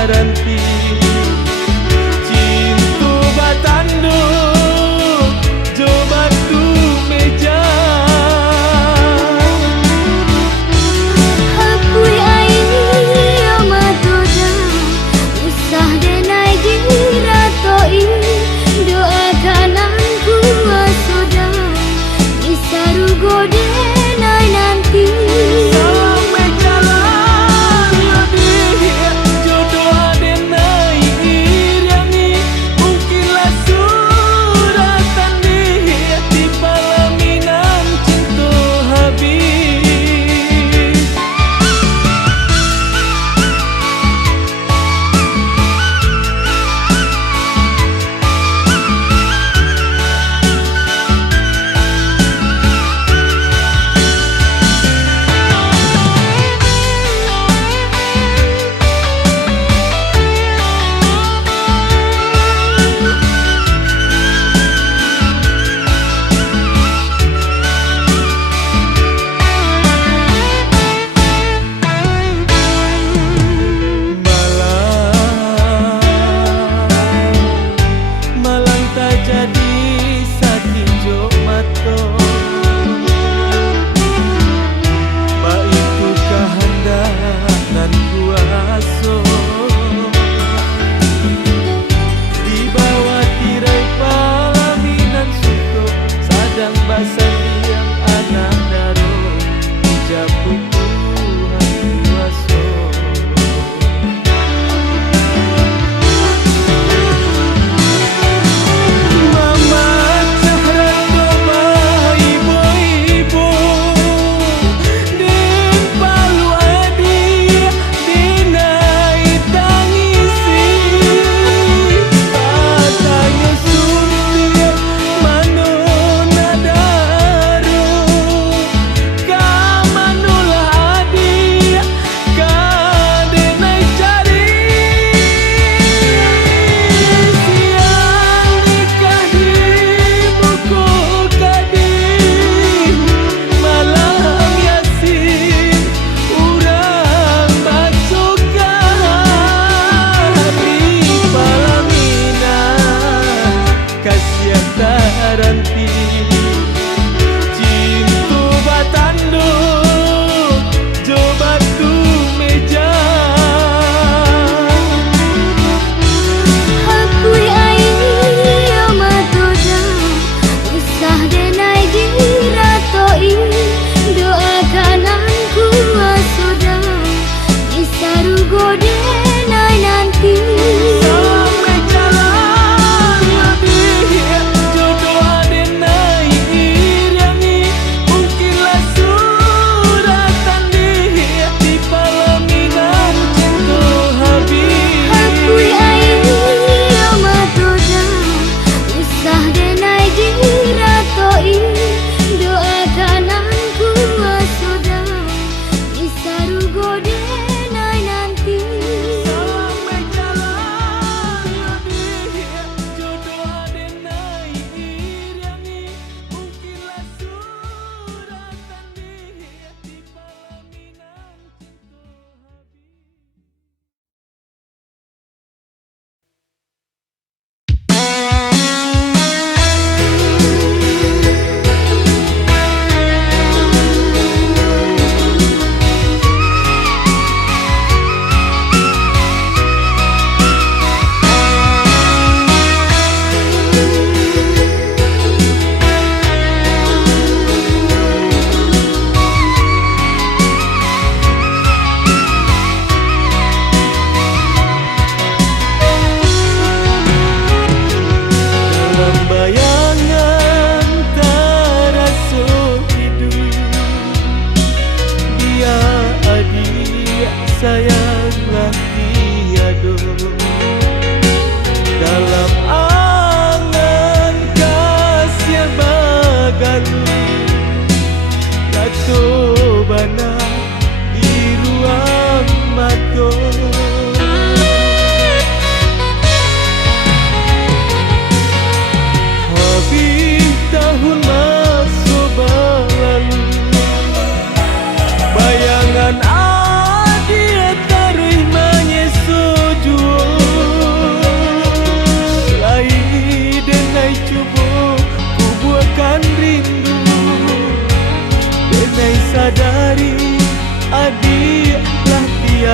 garanti cintu batandu jo batu meja Hakui aini amatoda usah denai diratoi doakan aku asoda disaru godenai nanti sampai jalan lebih jodoh aden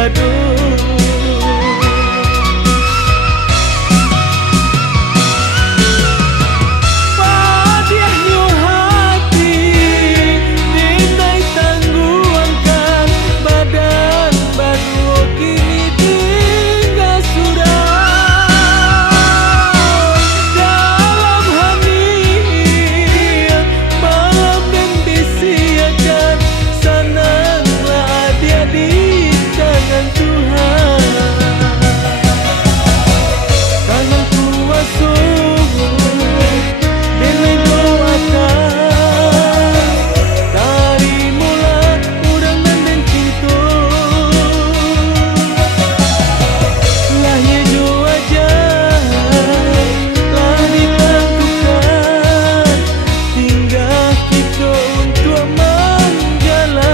tiada. Padiahnya hati dinai tangguangkan badan baru kini tinggal sudah dalam hani malam dan disiakan senanglah dia di tangan Tuhan. Tangan kuasa dengan doakan tarimulah undangan dan cinta. Lahir jo aja lah ditentukan, tinggal kita untuk menjalannya.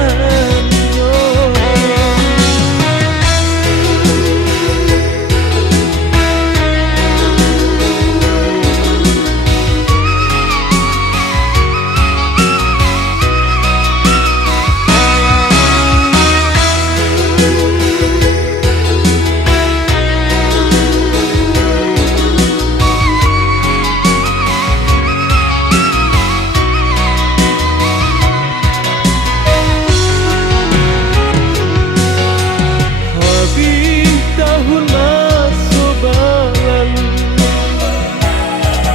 Habis tahun masuk berlalu,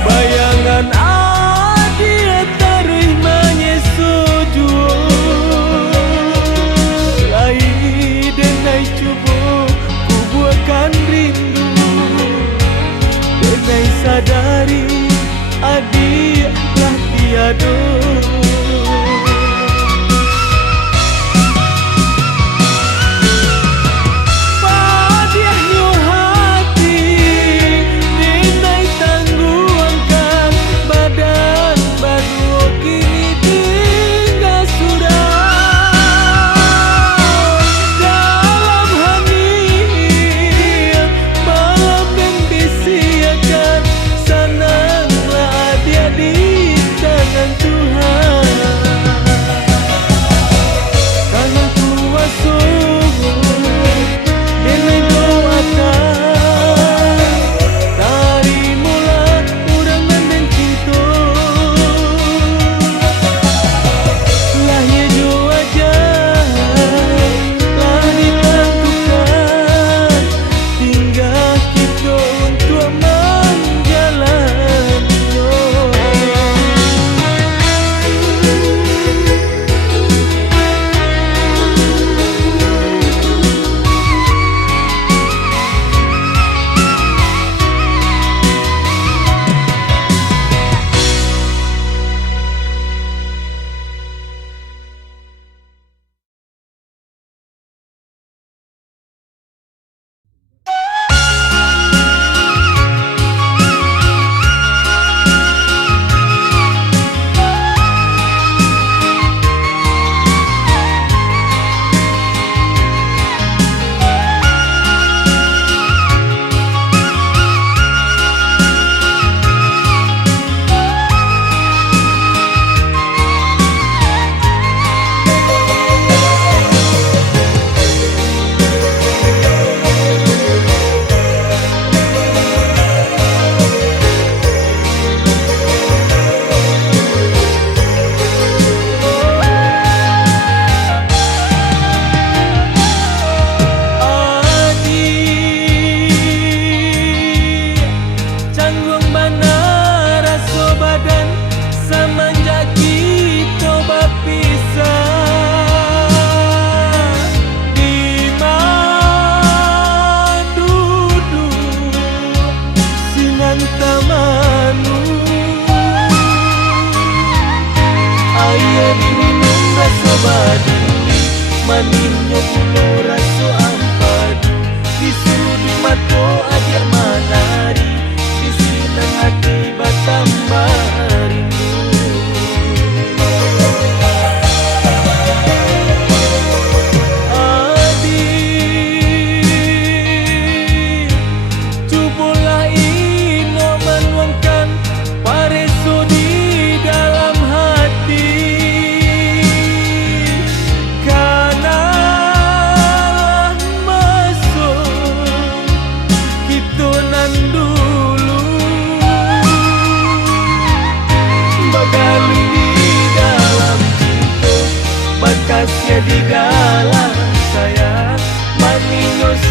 bayangan adia taruh menyesal jua. Lahir denai cuba ku buatkan rindu, denai sadari adia lah tiada. Padiahnya hati dinai tangguangkan badan baru kini tinggal sudah dalam hani malam dan disiakan senanglah dia di tangan Tuhan.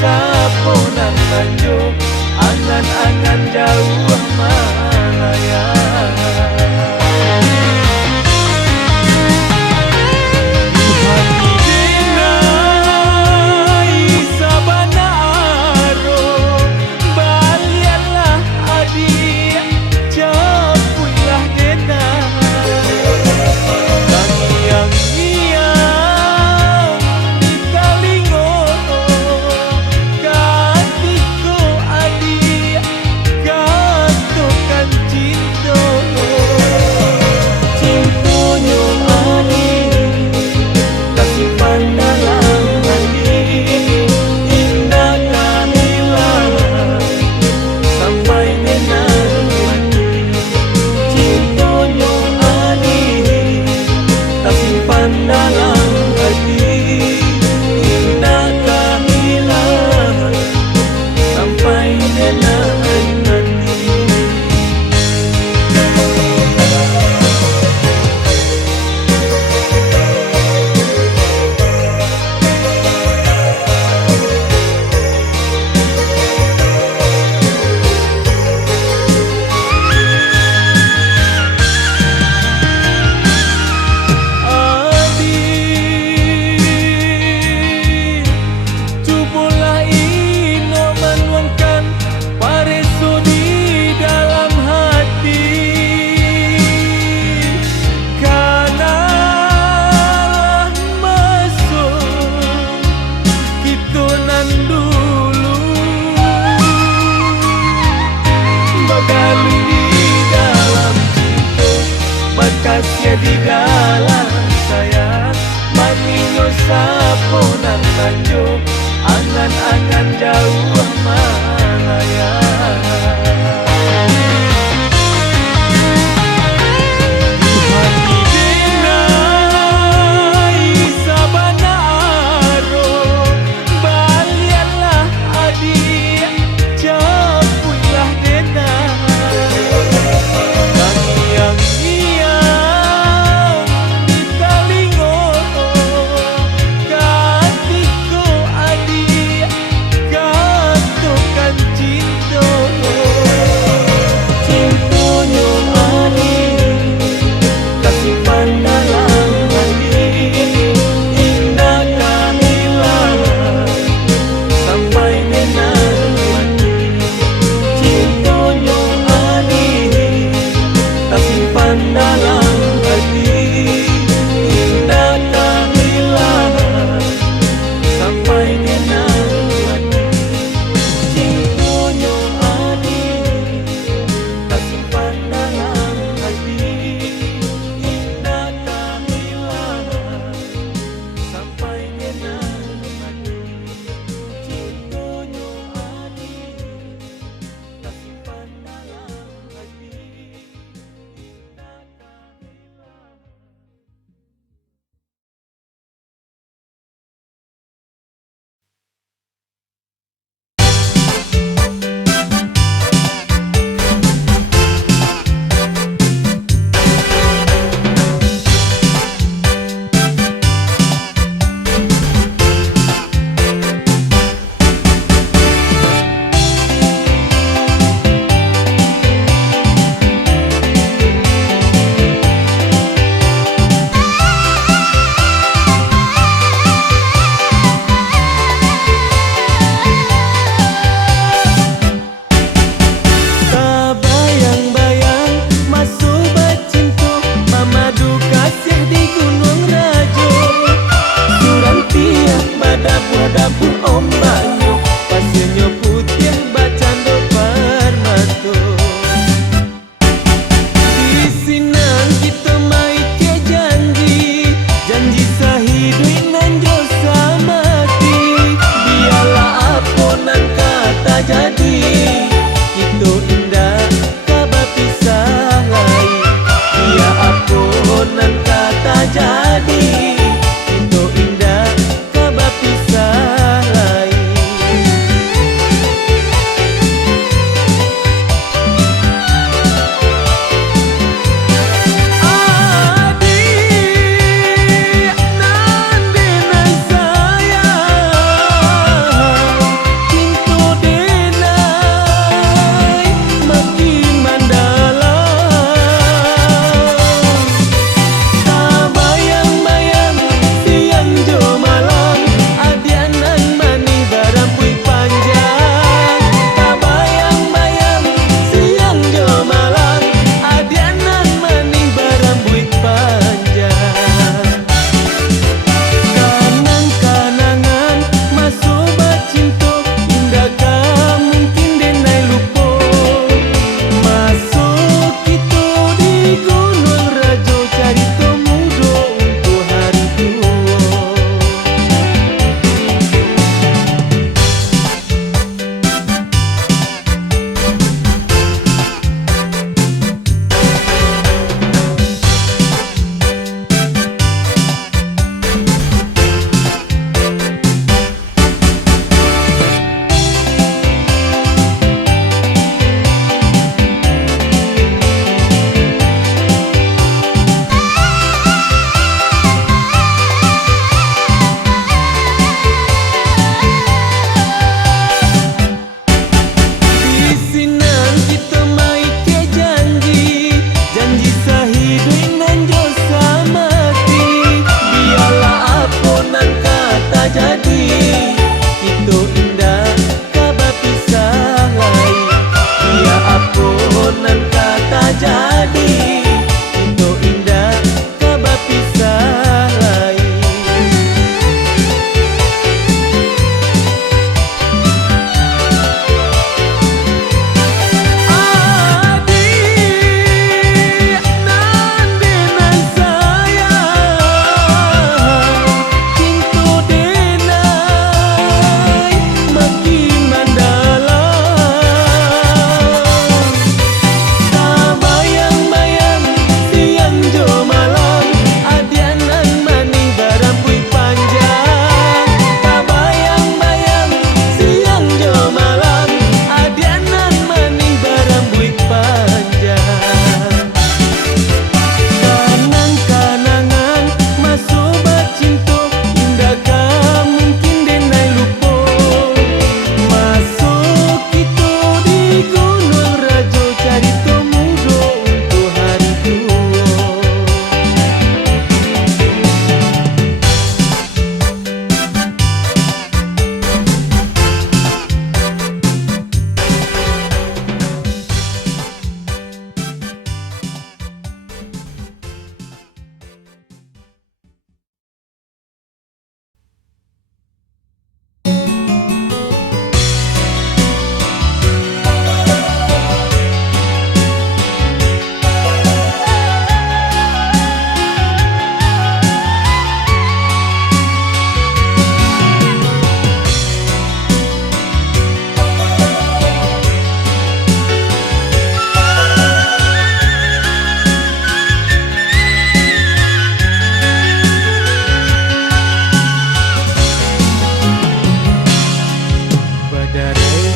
saponan tanjung, angan-angan jauh malaya. Hati denai sabana aro, balialah adik, capuilah denai. Tangiyang-iyang di talingo, katiko adik, katokan cinta. Cintonyo adik, tersimpan dalam hati, indah kamilah sampai nenar mati. Cintonyo adik, tersimpan dalam hati, indah kamilah sampai nenar mati. Adik, cubalah ino menuangkan pareso di dalam hati, kanalah masuk kita nan dulu, begali di dalam cinta, berkasih di dalam sayang, maninyo saponan tanjung, angan-angan jauh malaya. Hati denai sabana aro, balialah adik, capuilah denai. Tangiyang-iyang di talingo, katiko adik, katokan cinta. Cintonyo adik, tersimpan dalam hati, indah kamilah sampai nenar mati. Cintonyo adik, tersimpan dalam hati, indah kamilah sampai nenar mati. Cintonyo adik, tersimpan dalam hati, indah kamilah sampai nenar mati. Cintonyo adik, tersimpan dalam hati, indah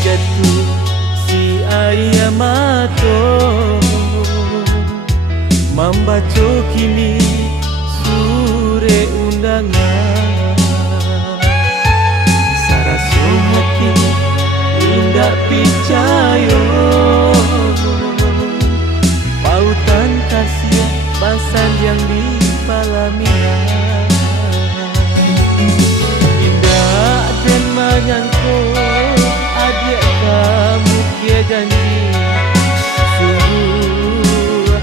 jatuh si ayah mato membaca kini sure undangan sarasa hati indah picayo pautan kasih pasan yang di Palaminan indah dan menyangko adik kamu kia janji sungguh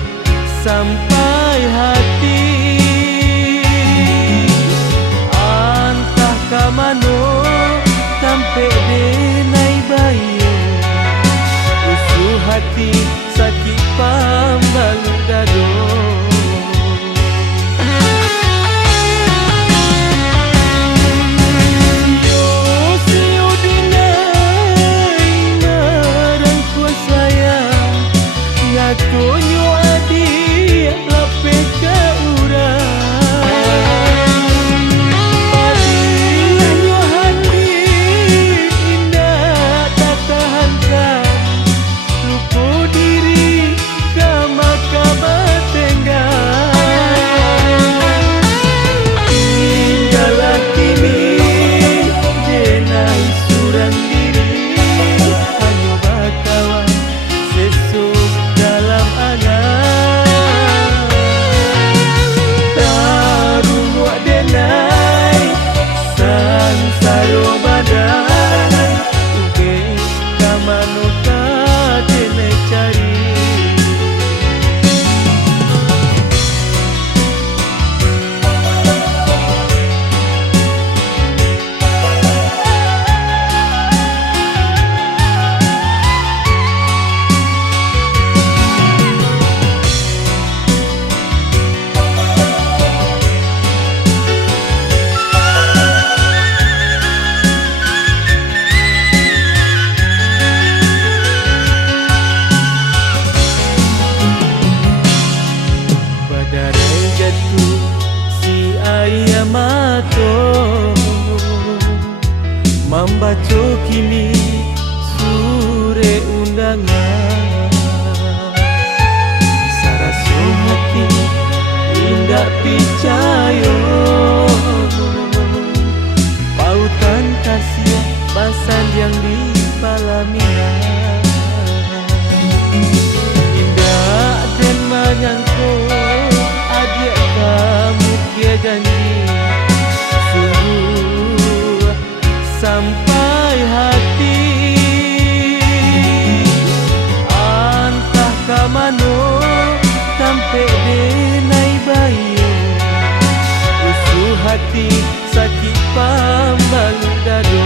sampai hati antah kamano sampai denai bayo usuh hati sakit pambalu dado Konyo adik lape ke urang Padinyo hati indah tak tahankan lupa diri kama batenggan tinggalan kini denai surang diri hanya bakawan sesuk dalam angan tarung wak denai sansaro badan uge kamano ka denai cari jatuh si ayah mato membaca kini sure undangan sarasa hati indah picayo pautan kasih pasan yang di Palaminan indah dan menyangko adik kamu kia janji sungguh sampai hati antah kamano sampai denai bayo usuh hati sakit pambalu dado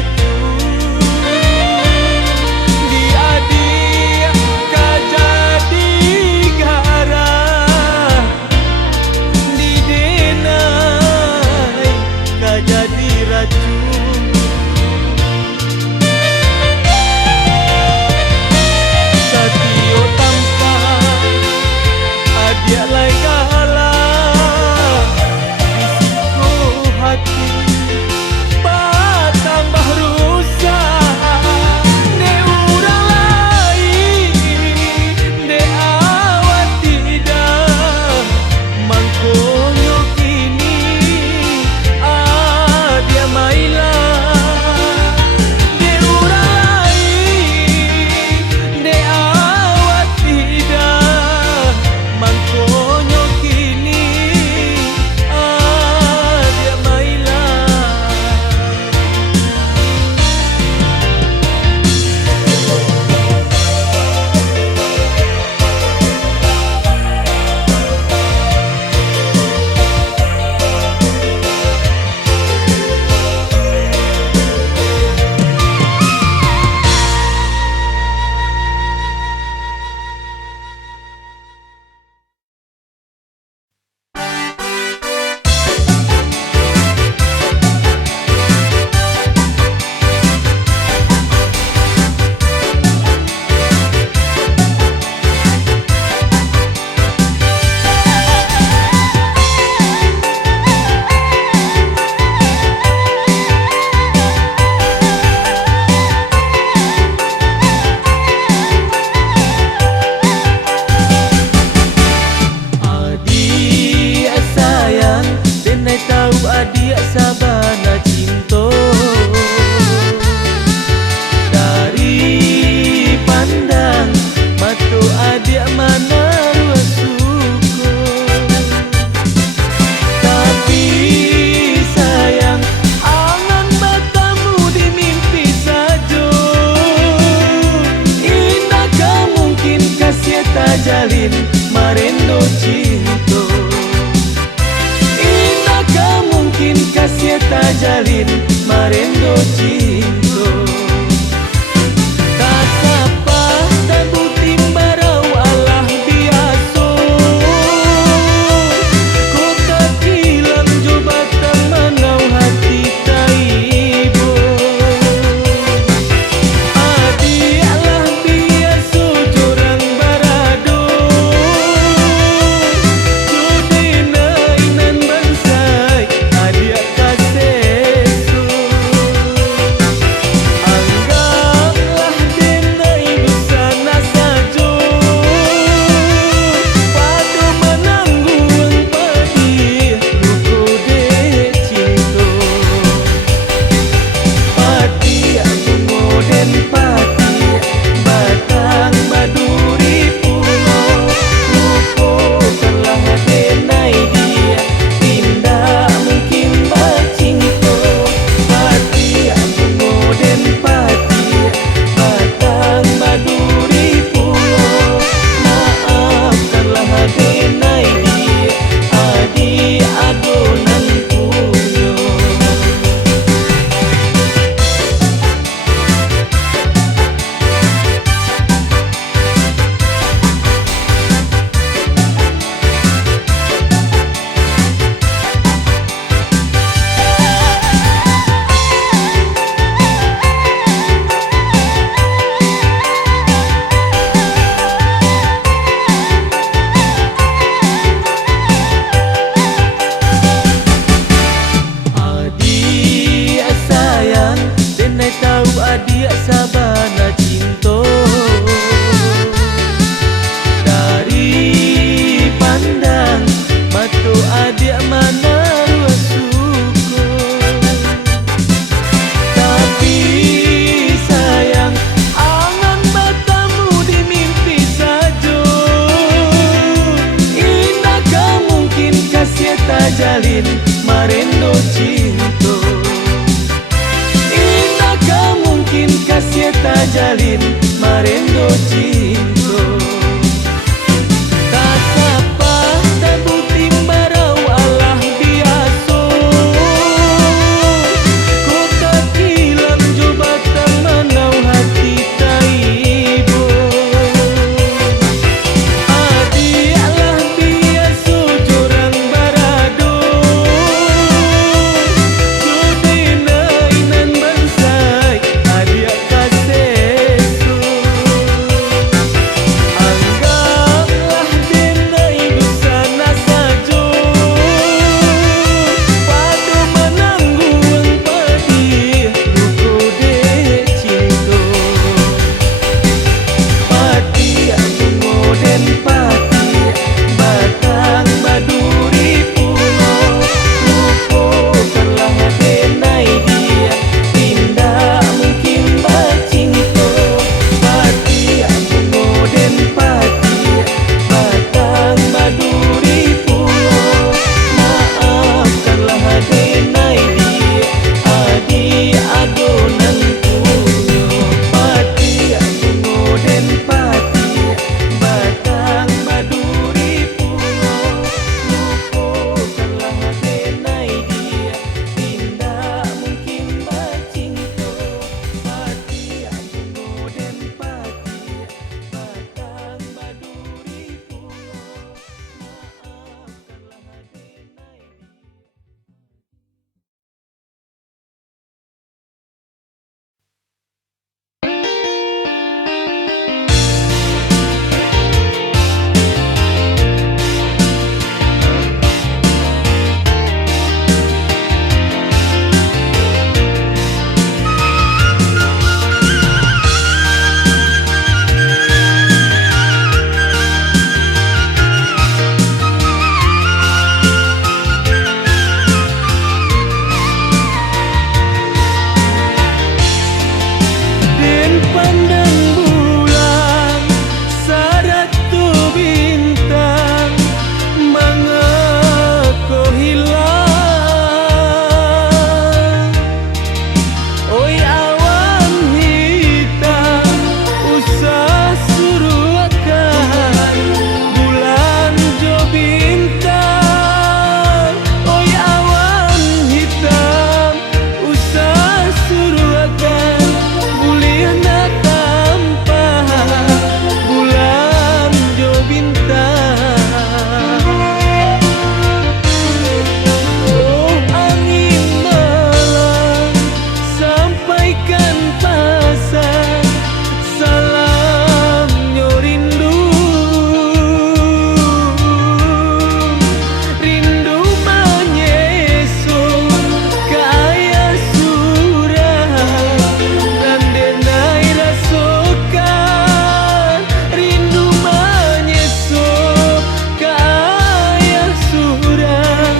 racun di adik kajadi garah di denai kajadi racun satio tanpa adik lai kalah bisiko hati tambah rusak de urang lain de awat tidak mangkonyo kini dia mailah de urang lain de awat tidak mangkonyo kini dia mailah. Adik sabana cinta dari pandang mata adik mana rua suka tapi sayang angan matamu di mimpi saja inakah mungkin kasih tak jalin marendo cinta kasih tak jalin marendo cinta tak sapa tak butim barau Allah biasa ku tak hilang jubatan menau hati taibo adik Allah biasa jorang barado judina inan bansai adik anggaplah denai busana saja pada menanggung pedih luka dek cinta pati aku ngoden pati batang baduri pulau lupakanlah denai dia tidak mungkin bercinta pati aku ngoden pati batang baduri pulau maafkanlah denai dia adik adonan punya. Adik sayang denai tahu adik sabana cinta dari pandang mata adik mana rua suka tapi sayang angan matamu di mimpi saja inakah mungkin kasih tak jalin marendo cinta inakah mungkin kasih tak jalin marendo cinta tak sapa tak butim barau Allah biasa ku tak hilang bagaikan pasang salam nyo rindu, rindu menyesu kaya surah dan denai rasakan, rindu menyesu kaya surah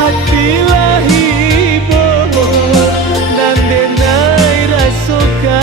hati lahibo dan denai rasakan.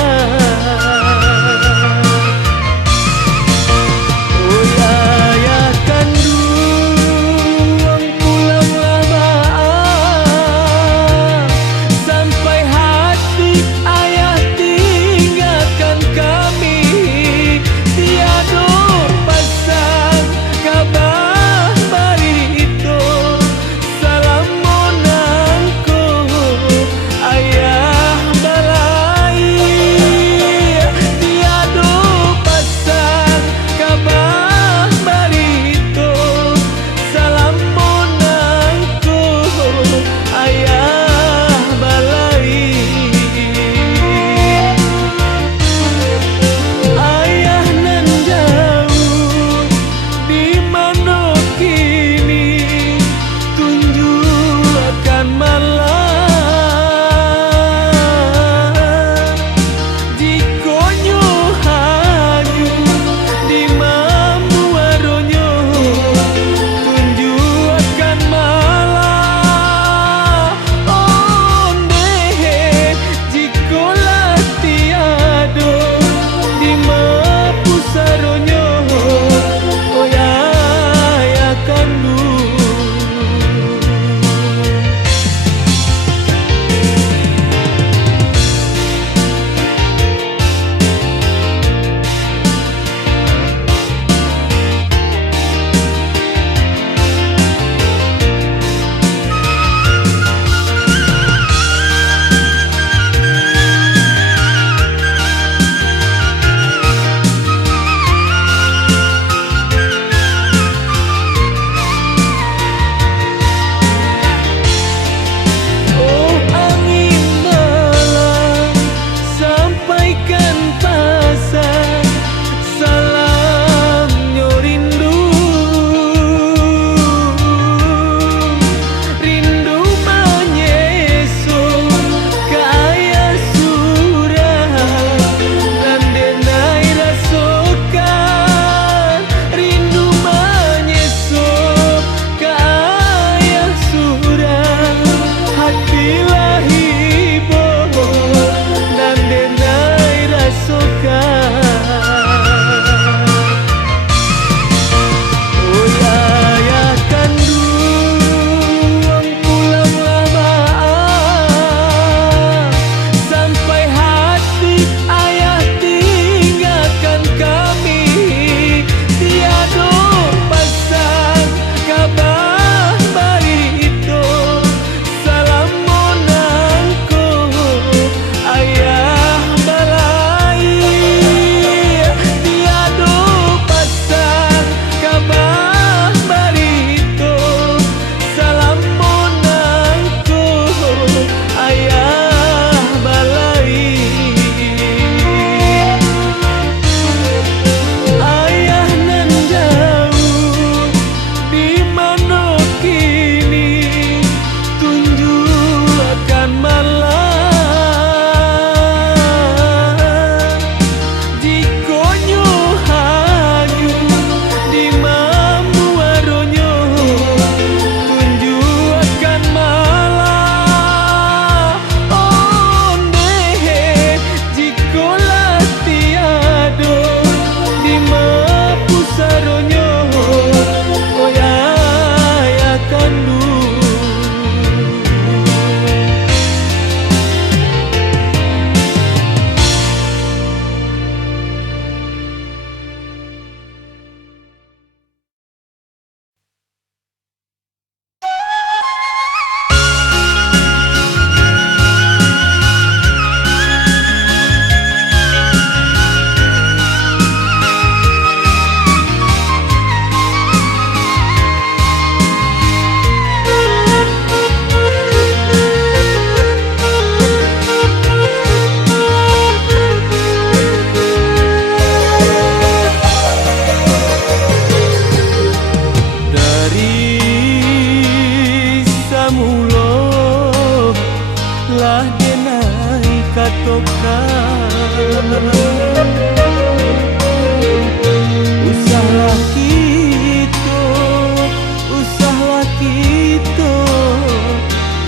Usahlah kita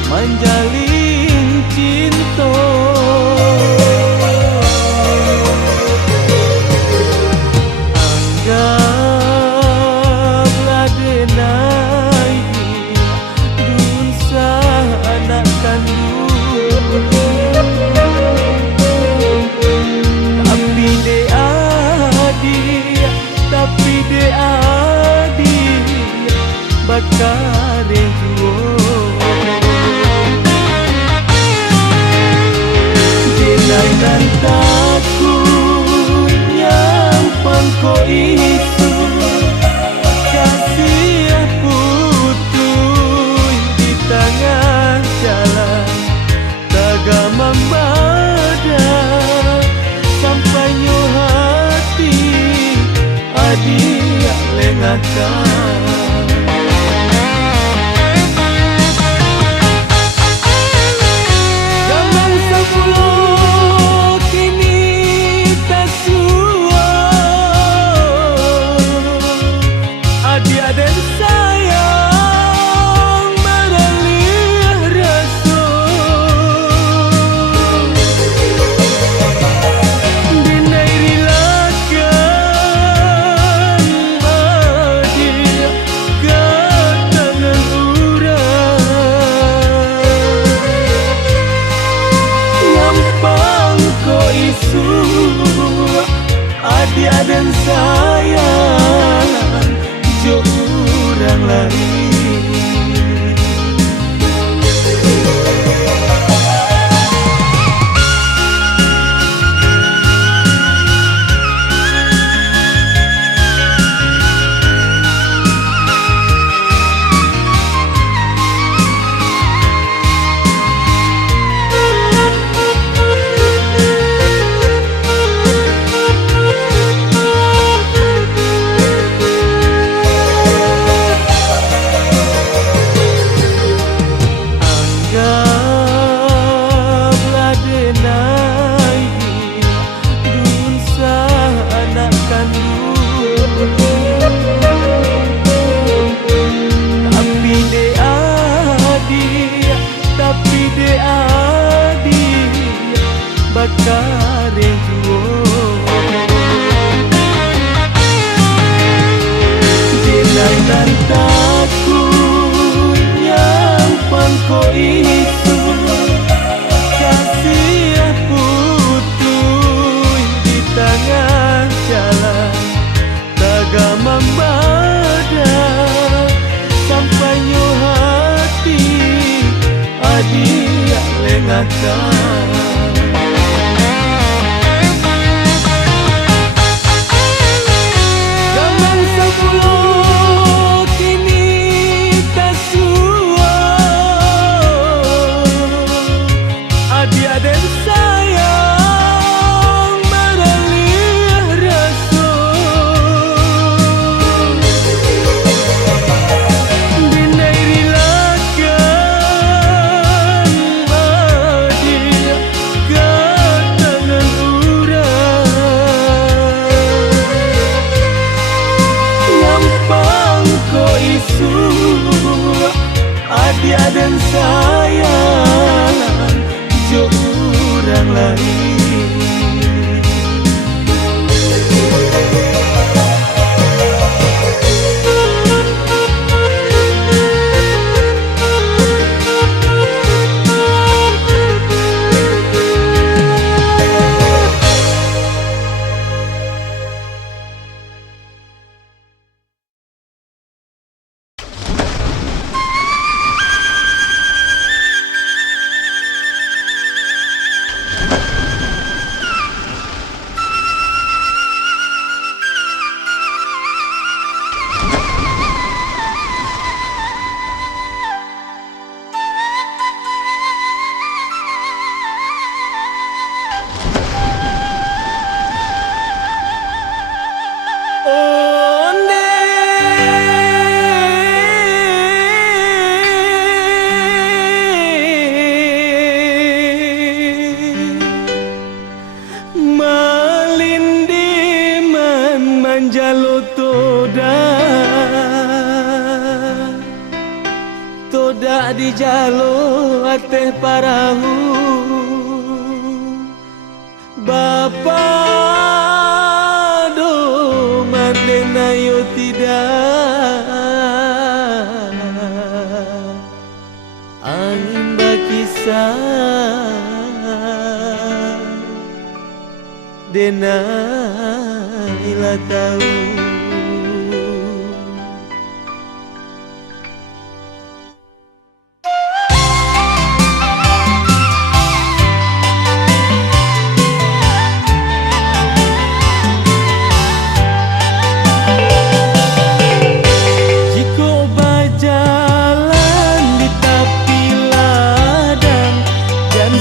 menjalin cinta. Anggaplah denai dunsa anak kandung, tapi de adik bakar juo. Denai dan takut nyampang ko isu, kasih putuh di tengah jalan, tagamang badan sampai nyu hati adik lengakan. Zaman 10 kini tak sua, adik-adik sayang meralih rasa. Denai rilakan adik ke tangan urang, nyampang ko isu adik dan sayang jo urang lain. Anggaplah denai dunsa anak kandung, tapi de adik bakar juo. Denai dan takut nyampang ko isu, kasih putuh di tengah jalan, tagamang badan sampai nyu hati adik lengakan. Zaman 10 kini tak sua, adik-adik sayang meralih rasa. Denai rilakan adik jalo toda di jalo ateh parahu Bapa do mandena yo tidak angin bakisah dena ila tahu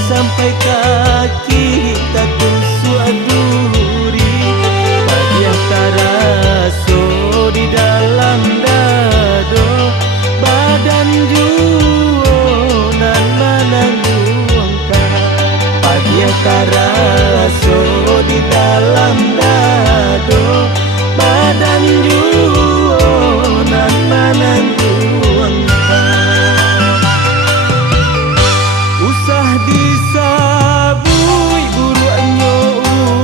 sampai kaki tak tusuk duri Badiah taraso di dalam dado Badan juonan menangguangkan Badiah taraso di dalam dado Badan juonan menangguangkan Usah disabui buruannya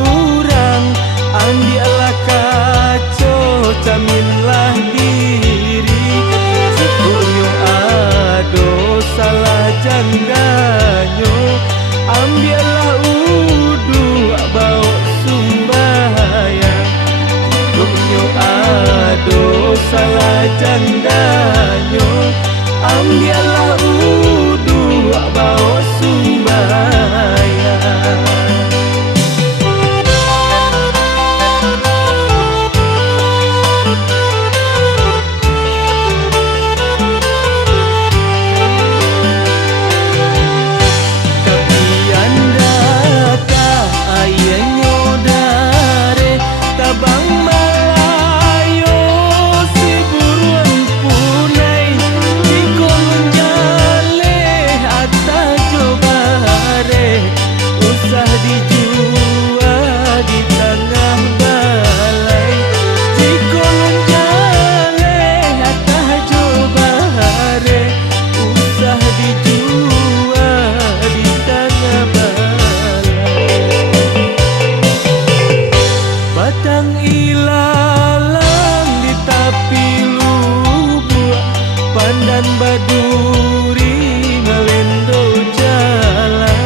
urang Andialah kaco caminlah diri Sikunyo ado salah jangganyo Ambialah udu bau sumbayang Sikunyo ado salah jangganyo Ambialah udu bawa sumbayang Tapi anda tak ayahnya dare tabang malayo si buruan punai di kolon jale atas jobare usah dijual di tengah balai di kolon jale atas jobare usah dijual di tengah balai batang ilalang di tapi lubuk pandan baduri ngalendo jalan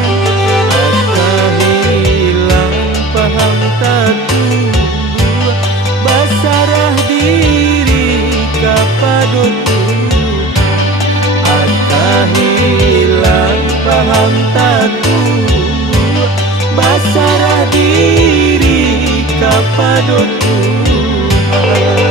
Akah hilang paham tak tunggu basarah diri kapado Tuhan Akah hilang paham tak tunggu basarah diri kapado Tuhan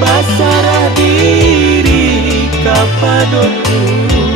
Basarah diri kapadotku